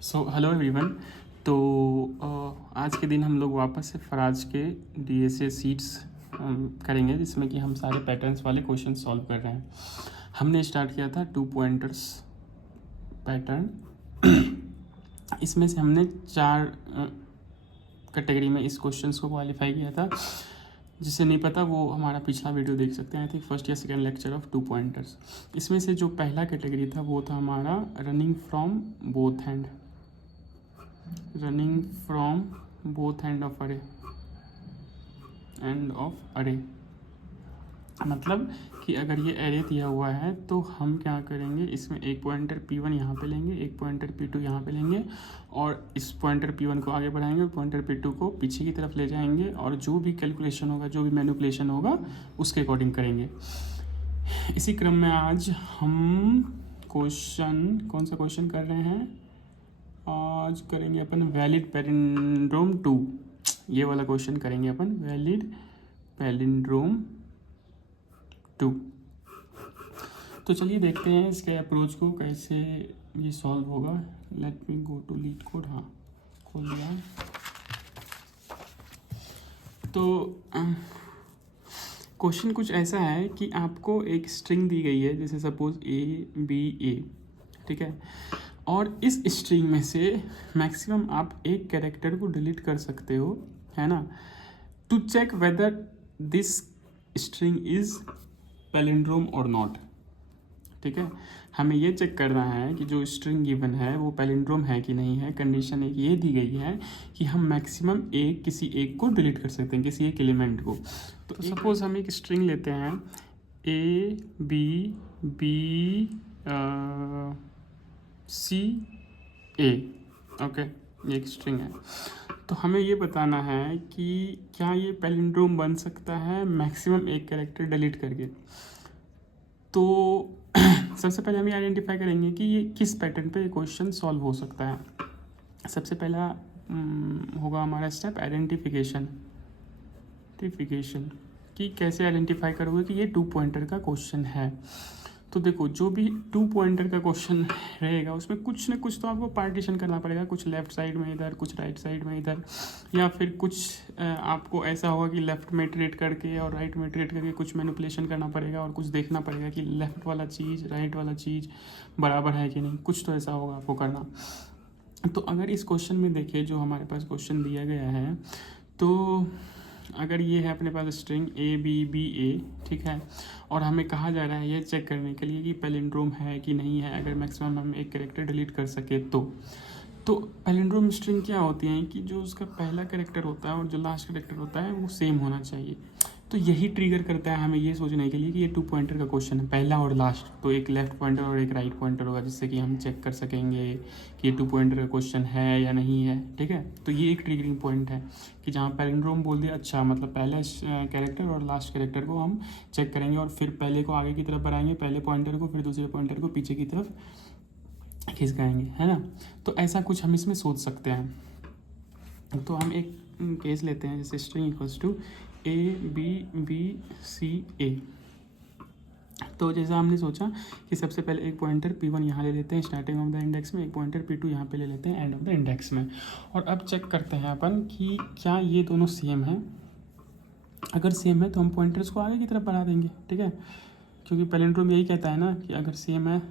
So hello everyone. तो आज के दिन हम लोग वापस से फराज के डीएसए सीट्स करेंगे, जिसमें कि हम सारे पैटर्न्स वाले क्वेश्चन सॉल्व कर रहे हैं। हमने स्टार्ट किया था 2 पॉइंटर्स पैटर्न। इसमें से हमने 4 कैटेगरी में इस क्वेश्चंस को क्वालिफाई किया था। जिसे नहीं पता वो हमारा पिछला वीडियो देख सकते हैं, आई थिंक फर्स्ट या सेकेंड लेक्चर ऑफ 2 पॉइंटर्स। इसमें से जो पहला कैटेगरी था वो था हमारा running from both hand, running from both end of अरे, एंड ऑफ अरे। मतलब कि अगर ये एरे दिया हुआ है तो हम क्या करेंगे, इसमें एक पॉइंटर P1 यहाँ पे लेंगे, एक पॉइंटर P2 यहाँ पे लेंगे, और इस पॉइंटर P1 को आगे बढ़ाएंगे, पॉइंटर P2 को पीछे की तरफ ले जाएंगे, और जो भी कैलकुलेशन होगा, जो भी मैनिपुलेशन होगा, उसके अकॉर्डिंग करेंगे। इसी क्रम में आज हम कौन सा क्वेश्चन कर रहे हैं? आज करेंगे अपन वैलिड पैलिंड्रोम 2। ये वाला क्वेश्चन करेंगे अपन, वैलिड पैलिंड्रोम 2। तो चलिए देखते हैं इसके अप्रोच को कैसे ये सॉल्व होगा। Let me go to LeetCode. हाँ, खोल लिया। तो क्वेश्चन कुछ ऐसा है कि आपको एक स्ट्रिंग दी गई है, जैसे सपोज A, ठीक है, और इस स्ट्रिंग में से मैक्सिमम आप एक कैरेक्टर को डिलीट कर सकते हो, है ना, to check whether this string is palindrome or not. ठीक है, हमें ये चेक करना है कि जो स्ट्रिंग गिवन है वो पैलिंड्रोम है कि नहीं है। कंडीशन एक ये दी गई है कि हम मैक्सिमम किसी एक को डिलीट कर सकते हैं, किसी एक एलिमेंट को। तो सपोज हम एक स्ट्रिंग लेते हैं A, B, C, A, okay, ये एक स्ट्रिंग है। तो हमें ये बताना है कि क्या ये पैलिंड्रोम बन सकता है मैक्सिमम एक कैरेक्टर डिलीट करके। तो सबसे पहले हम ये आइडेंटिफाई करेंगे कि ये किस पैटर्न पे क्वेश्चन सॉल्व हो सकता है। सबसे पहला होगा हमारा स्टेप आइडेंटिफिकेशन कि कैसे आइडेंटिफाई करोगे कि ये 2 पॉइंटर का क्वेश्चन है। तो देखो, जो भी 2 पॉइंटर का क्वेश्चन रहेगा उसमें कुछ ना कुछ तो आपको पार्टीशन करना पड़ेगा, कुछ लेफ्ट साइड में इधर, कुछ राइट साइड में इधर, या फिर कुछ आपको ऐसा होगा कि लेफ्ट में इटरेट करके और राइट में इटरेट करके कुछ मैनिपुलेशन करना पड़ेगा, और कुछ देखना पड़ेगा कि लेफ्ट वाला चीज़ राइट वाला चीज़ बराबर है कि नहीं, कुछ तो ऐसा होगा आपको करना। तो अगर इस क्वेश्चन में देखिए, जो हमारे पास क्वेश्चन दिया गया है, तो अगर ये है अपने पास स्ट्रिंग A, ठीक है, और हमें कहा जा रहा है ये चेक करने के लिए कि पैलिंड्रोम है कि नहीं है, अगर मैक्सिमम हम एक कैरेक्टर डिलीट कर सके तो पैलिंड्रोम स्ट्रिंग क्या होती है कि जो उसका पहला कैरेक्टर होता है और जो लास्ट कैरेक्टर होता है वो सेम होना चाहिए। तो यही ट्रिगर करता है हमें ये सोचने के लिए कि ये 2 पॉइंटर का क्वेश्चन है, पहला और लास्ट, तो एक लेफ्ट पॉइंटर और एक राइट पॉइंटर होगा, जिससे कि हम चेक कर सकेंगे कि ये 2 पॉइंटर का क्वेश्चन है या नहीं है। ठीक है, तो ये एक ट्रिगरिंग पॉइंट है कि जहाँ पैलिंड्रोम बोल दिया, अच्छा मतलब पहला कैरेक्टर और लास्ट कैरेक्टर को हम चेक करेंगे, और फिर पहले को आगे की तरफ बढ़ाएंगे, पहले पॉइंटर को, फिर दूसरे पॉइंटर को पीछे की तरफ खिसकाएंगे, है ना। तो ऐसा कुछ हम इसमें सोच सकते हैं। तो हम एक केस लेते हैं, जैसे string equals to A, B, B, C, A। तो जैसा हमने सोचा कि सबसे पहले एक पॉइंटर P1 यहाँ ले लेते हैं स्टार्टिंग ऑफ द इंडेक्स में, एक पॉइंटर P2 यहाँ पे ले लेते हैं एंड ऑफ द इंडेक्स में, और अब चेक करते हैं अपन कि क्या ये दोनों सेम है। अगर सेम है तो हम पॉइंटर्स को आगे की तरफ बढ़ा देंगे, ठीक है, क्योंकि पैलिंड्रोम यही कहता है ना कि अगर सेम है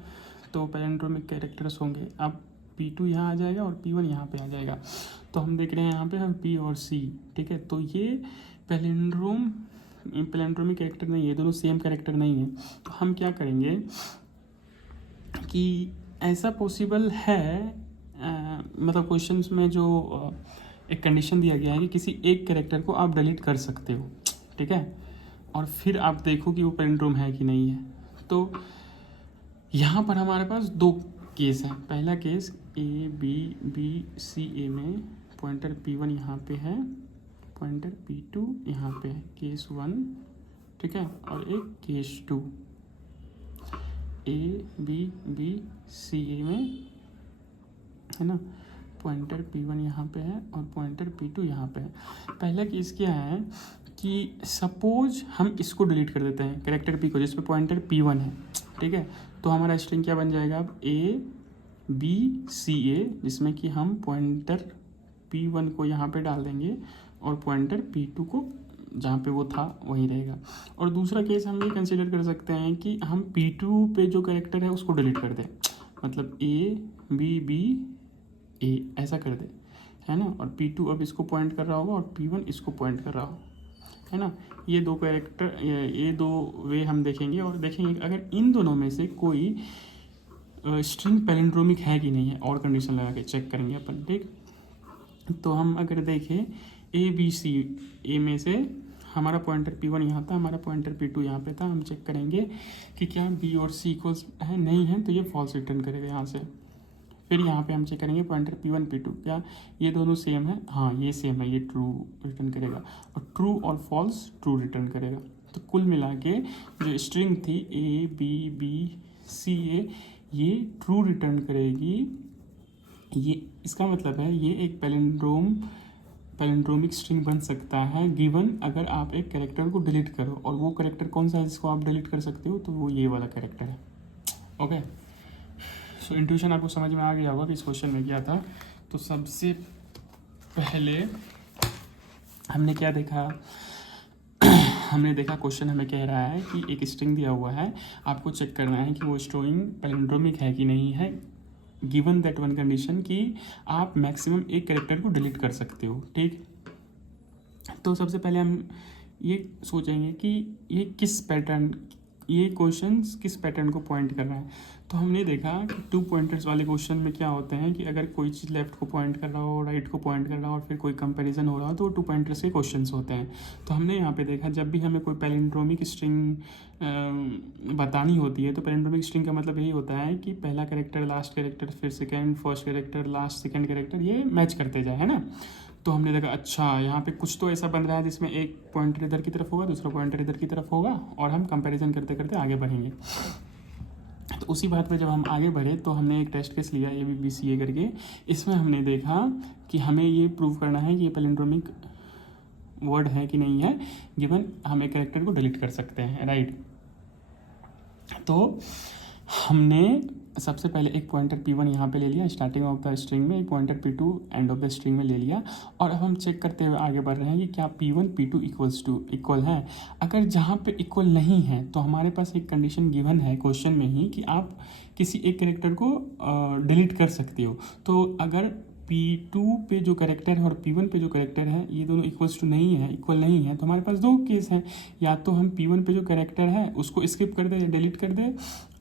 तो पैलिंड्रोमिक कैरेक्टर्स होंगे। अब P2 यहाँ आ जाएगा और P1 यहाँ पे आ जाएगा। तो हम देख रहे हैं यहाँ पे हम P और C, ठीक है, तो ये पैलिंड्रोमिक कैरेक्टर नहीं है, दोनों सेम कैरेक्टर नहीं है। तो हम क्या करेंगे कि ऐसा पॉसिबल है, मतलब क्वेश्चंस में जो एक कंडीशन दिया गया है कि किसी एक कैरेक्टर को आप डिलीट कर सकते हो, ठीक है, और फिर आप देखो कि वो पैलिंड्रोम है कि नहीं है। तो यहाँ पर हमारे पास 2 केस हैं। पहला case A, B, C, A में पॉइंटर P1 यहाँ पे है, पॉइंटर P2 यहाँ पे है, केस 1, ठीक है, और एक case 2 A, B, C, A में, है ना, पॉइंटर P1 यहाँ पे है और पॉइंटर P2 यहाँ पे है। पहला केस क्या है कि सपोज हम इसको डिलीट कर देते हैं कैरेक्टर P को, जिस पे पॉइंटर P1 है, ठीक है, तो हमारा स्ट्रिंग क्या बन जाएगा अब BCA, जिसमें कि हम पॉइंटर P1 को यहाँ पे डाल देंगे और पॉइंटर P2 को जहाँ पे वो था वहीं रहेगा। और दूसरा केस हम ये कंसिडर कर सकते हैं कि हम P2 पे जो कैरेक्टर है उसको डिलीट कर दें, मतलब A ऐसा कर दे, है ना। और P2 अब इसको पॉइंट कर रहा होगा और P1 इसको पॉइंट कर रहा होगा, है ना। ये दो कैरेक्टर, ये दो वे हम देखेंगे और देखेंगे अगर इन दोनों में से कोई स्ट्रिंग पैलिंड्रोमिक है कि नहीं है, और कंडीशन लगा के चेक करेंगे अपन, ठीक। तो हम अगर देखें ABC, ए में से हमारा पॉइंटर P1 यहाँ था, हमारा पॉइंटर P2 यहाँ पे था, हम चेक करेंगे कि क्या B और C इक्वल्स है, नहीं है तो ये फॉल्स रिटर्न करेगा यहाँ से। फिर यहाँ पे हम चेक करेंगे पॉइंटर P1 P2 क्या ये दोनों सेम है, हाँ ये सेम है, ये ट्रू रिटर्न करेगा, और ट्रू और फॉल्स ट्रू रिटर्न करेगा। तो कुल मिला के जो स्ट्रिंग थी ABBCA ये ट्रू रिटर्न करेगी। ये इसका मतलब है ये एक पैलिंड्रोमिक स्ट्रिंग बन सकता है गिवन अगर आप एक कैरेक्टर को डिलीट करो, और वो कैरेक्टर कौन सा है जिसको आप डिलीट कर सकते हो, तो वो ये वाला कैरेक्टर है। ओके, सो इंट्यूशन आपको समझ में आ गया होगा कि इस क्वेश्चन में क्या था। तो सबसे पहले हमने क्या देखा, हमने देखा क्वेश्चन हमें कह रहा है कि एक स्ट्रिंग दिया हुआ है, आपको चेक करना है कि वो स्ट्रिंग पैलिंड्रोमिक है कि नहीं है, गिवन दैट वन कंडीशन कि आप मैक्सिमम एक कैरेक्टर को डिलीट कर सकते हो, ठीक। तो सबसे पहले हम ये सोचेंगे कि ये किस पैटर्न, ये क्वेश्चंस किस पैटर्न को पॉइंट कर रहा है। तो हमने देखा कि 2 पॉइंटर्स वाले क्वेश्चन में क्या होते हैं कि अगर कोई चीज़ लेफ्ट को पॉइंट कर रहा हो, राइट को पॉइंट कर रहा हो, और फिर कोई कंपैरिजन हो रहा हो, तो 2 पॉइंटर्स के क्वेश्चंस होते हैं। तो हमने यहाँ पे देखा जब भी हमें कोई पैलिंड्रोमिक स्ट्रिंग बतानी होती है, तो पैलिंड्रोमिक स्ट्रिंग का मतलब यही होता है कि पहला कैरेक्टर लास्ट कैरेक्टर, फिर second first character, last second character, ये मैच करते जाए, है ना। तो हमने देखा अच्छा यहाँ पे कुछ तो ऐसा बन रहा है जिसमें एक पॉइंटर इधर की तरफ होगा, दूसरा पॉइंटर इधर की तरफ होगा, और हम कंपैरिजन करते करते आगे बढ़ेंगे। तो उसी बात पे जब हम आगे बढ़े तो हमने एक टेस्ट केस लिया ABBCA करके। इसमें हमने देखा कि हमें ये प्रूव करना है कि ये पैलिंड्रोमिक वर्ड है कि नहीं है, गिवन हम एक कैरेक्टर को डिलीट कर सकते हैं, राइट। तो हमने सबसे पहले एक पॉइंटर P1 यहाँ पे ले लिया स्टार्टिंग ऑफ द स्ट्रिंग में, एक pointer P2 end of the string में ले लिया, और अब हम चेक करते हुए आगे बढ़ रहे हैं कि क्या P1 P2 इक्वल है। अगर जहाँ पे इक्वल नहीं है तो हमारे पास एक कंडीशन गिवन है क्वेश्चन में ही कि आप किसी एक कैरेक्टर को डिलीट कर सकते हो। तो अगर P2 पे जो कैरेक्टर है और P1 पे जो कैरेक्टर है ये दोनों इक्वल नहीं है, तो हमारे पास दो केस हैं, या तो हम P1 पे जो कैरेक्टर है उसको स्किप कर दे या डिलीट कर दे,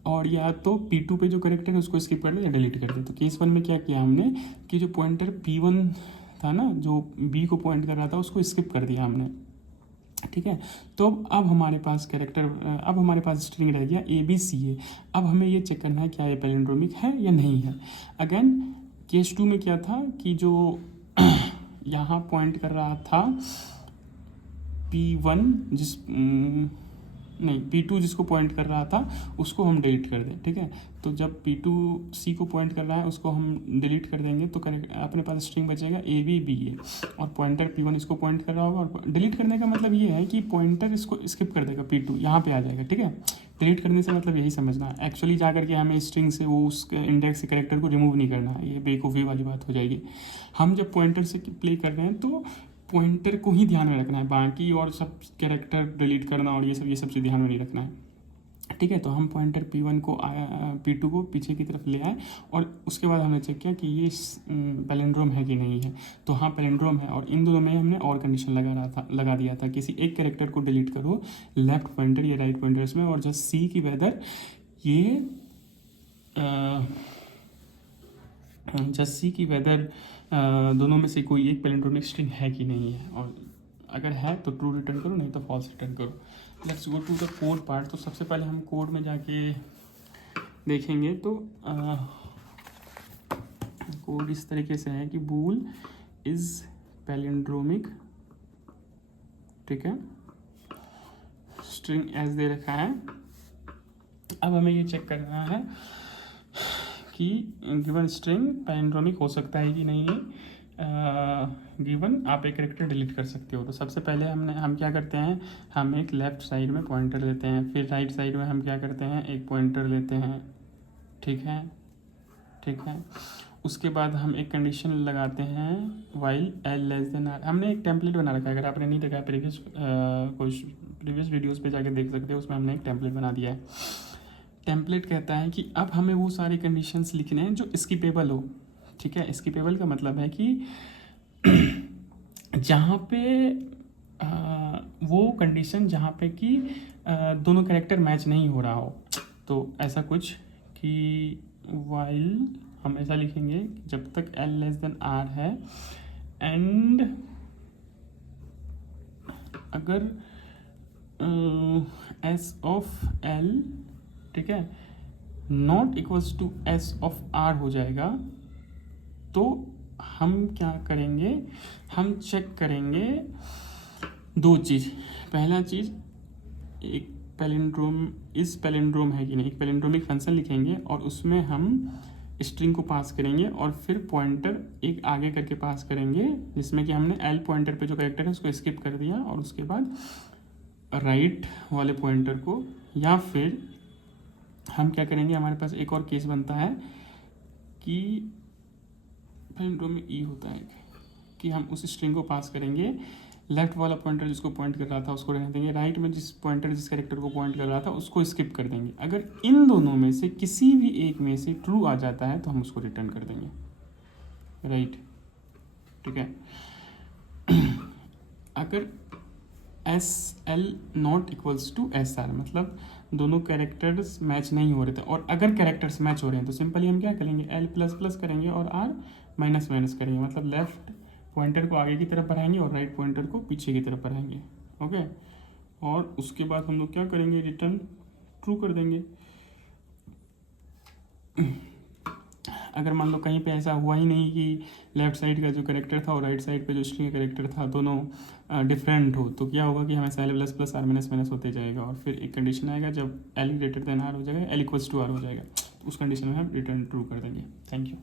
और या तो P2 पे जो कैरेक्टर है उसको स्किप कर दे या डिलीट कर दे। तो केस 1 में क्या किया हमने कि जो पॉइंटर P1 था ना, जो B को पॉइंट कर रहा था, उसको स्किप कर दिया हमने, ठीक है। तो अब हमारे पास अब हमारे पास स्ट्रिंग रह गया ABCA। अब हमें ये चेक करना है क्या ये पैलिंड्रोमिक है या नहीं है। अगेन केस 2 में क्या था कि जो यहाँ पॉइंट कर रहा था P2 जिसको पॉइंट कर रहा था उसको हम डिलीट कर दें, ठीक है। तो जब P2 C को पॉइंट कर रहा है उसको हम डिलीट कर देंगे, तो अपने पास स्ट्रिंग बचेगा ABBA, और पॉइंटर P1 इसको पॉइंट कर रहा होगा, और डिलीट करने का मतलब ये है कि पॉइंटर इसको स्किप कर देगा, P2 यहाँ पे आ जाएगा, ठीक है। डिलीट करने से मतलब यही समझना है, एक्चुअली जा करके हमें स्ट्रिंग से वो उस इंडेक्स से कैरेक्टर को रिमूव नहीं करना है, ये बेवकूफ़ी वाली बात हो जाएगी। हम जब पॉइंटर से प्ले कर रहे हैं तो पॉइंटर को ही ध्यान में रखना है, बाकी और सब कैरेक्टर डिलीट करना और ये सब चीज़ ध्यान में नहीं रखना है, ठीक है। तो हम पॉइंटर P2 को पीछे की तरफ ले आए, और उसके बाद हमने चेक किया कि ये पैलिंड्रोम है कि नहीं है। तो हाँ पैलिंड्रोम है, और इन दोनों में हमने और कंडीशन लगा दिया था, किसी एक कैरेक्टर को डिलीट करो लेफ्ट पॉइंटर या राइट पॉइंटर्स में, और जस्ट सी की वेदर दोनों में से कोई एक पैलिंड्रोमिक स्ट्रिंग है कि नहीं है, और अगर है तो ट्रू रिटर्न करो, नहीं तो फॉल्स रिटर्न करो। Let's go to the code part. तो सबसे पहले हम कोड में जाके देखेंगे, तो कोड इस तरीके से है कि बूल इज पैलिंड्रोमिक, ठीक है, स्ट्रिंग एज दे रखा है। अब हमें ये चेक करना है कि गिवन स्ट्रिंग पैलिंड्रोमिक हो सकता है कि नहीं है, गिवन आप एक कैरेक्टर डिलीट कर सकते हो। तो सबसे पहले हम क्या करते हैं, हम एक लेफ़्ट साइड में पॉइंटर लेते हैं, फिर राइट साइड में हम क्या करते हैं, एक पॉइंटर लेते हैं, ठीक ठीक है। उसके बाद हम एक कंडीशन लगाते हैं while L less than R. हमने एक टेम्पलेट बना रखा है, अगर आपने नहीं देखा प्रीवियस वीडियोस पे जाके देख सकते हो, उसमें हमने एक टेम्पलेट बना दिया है। टेम्पलेट कहता है कि अब हमें वो सारी कंडीशंस लिखने हैं जो स्किपेबल हो, ठीक है। स्किपेबल का मतलब है कि जहाँ पे वो कंडीशन जहाँ पे कि दोनों कैरेक्टर मैच नहीं हो रहा हो, तो ऐसा कुछ कि वाइल हम ऐसा लिखेंगे जब तक एल लेस देन आर है, एंड अगर एस ऑफ एल, ठीक है, not equals to S of R हो जाएगा, तो हम क्या करेंगे, हम चेक करेंगे दो चीज़। पहला चीज़, एक पैलिंड्रोम है कि नहीं, एक पैलिंड्रोमिक फंक्शन लिखेंगे और उसमें हम स्ट्रिंग को पास करेंगे और फिर पॉइंटर एक आगे करके पास करेंगे, जिसमें कि हमने एल पॉइंटर पे जो कैरेक्टर है उसको स्किप कर दिया, और उसके बाद राइट वाले पॉइंटर को, या फिर हम क्या करेंगे, हमारे पास एक और केस बनता है कि पैलिंड्रोम में ई होता है कि हम उस स्ट्रिंग को पास करेंगे, लेफ्ट वाला पॉइंटर जिसको पॉइंट कर रहा था उसको रहने देंगे, राइट में जिस पॉइंटर जिस कैरेक्टर को पॉइंट कर रहा था उसको स्किप कर देंगे। अगर इन दोनों में से किसी भी एक में से ट्रू आ जाता है तो हम उसको रिटर्न कर देंगे, राइट, ठीक है। अगर S L not equals to S R, मतलब दोनों कैरेक्टर्स मैच नहीं हो रहे थे, और अगर कैरेक्टर्स मैच हो रहे हैं तो सिंपली हम क्या करेंगे, एल प्लस प्लस करेंगे और आर माइनस माइनस करेंगे, मतलब लेफ्ट पॉइंटर को आगे की तरफ बढ़ाएंगे और राइट पॉइंटर को पीछे की तरफ बढ़ाएंगे, ओके। और उसके बाद हम लोग क्या करेंगे, रिटर्न ट्रू कर देंगे। अगर मान लो कहीं पे ऐसा हुआ ही नहीं कि लेफ्ट साइड का जो कैरेक्टर था और राइट साइड पे जो स्ट्रिंग कैरेक्टर था दोनों डिफरेंट हो, तो क्या होगा कि हमेशा L plus plus R minus minus होते जाएगा, और फिर एक कंडीशन आएगा जब एल ग्रेटर देन आर हो जाएगा, एल इक्वल्स टू आर हो जाएगा, तो उस कंडीशन में हम रिटर्न ट्रू कर देंगे। Thank you.